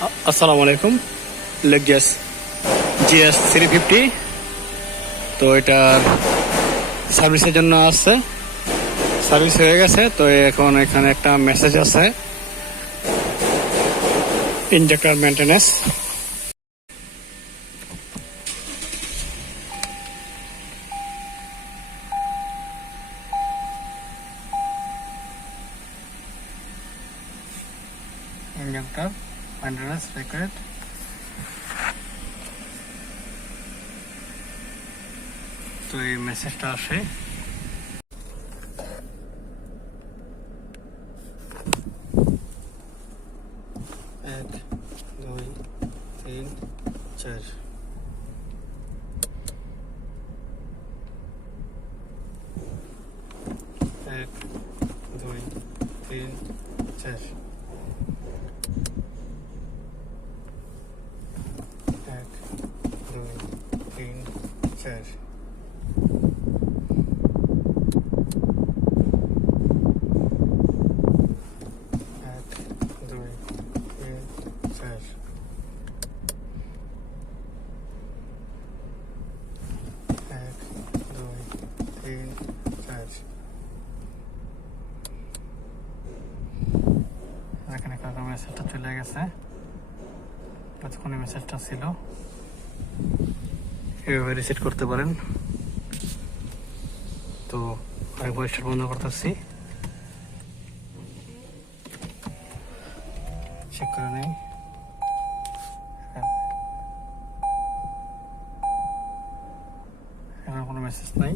আসসালামু আলাইকুম। lexus GS 350, তো এটার সার্ভিসের জন্য আসছে। সার্ভিস হয়ে গেছে, তো এখন এখানে একটা মেসেজ আছে, injector maintenance. Injector maintenance required. তো এই মেসেজটা আসে। এক, দুই, তিন, চার। এক, দুই, তিন, চার। এক, দুই, তিন, চার। এক, দুই, তিন, চার। এক, দুই, তিন, চার। এখানে কারো মেসেজটা চলে গেছে, এতক্ষণে মেসেজটা ছিল। এভাবে রিসেট করতে পারেন। তো আমি ভয়েসটা বন্ধ করতেছি, চেক করে নেই। এখন কোনো মেসেজ নাই।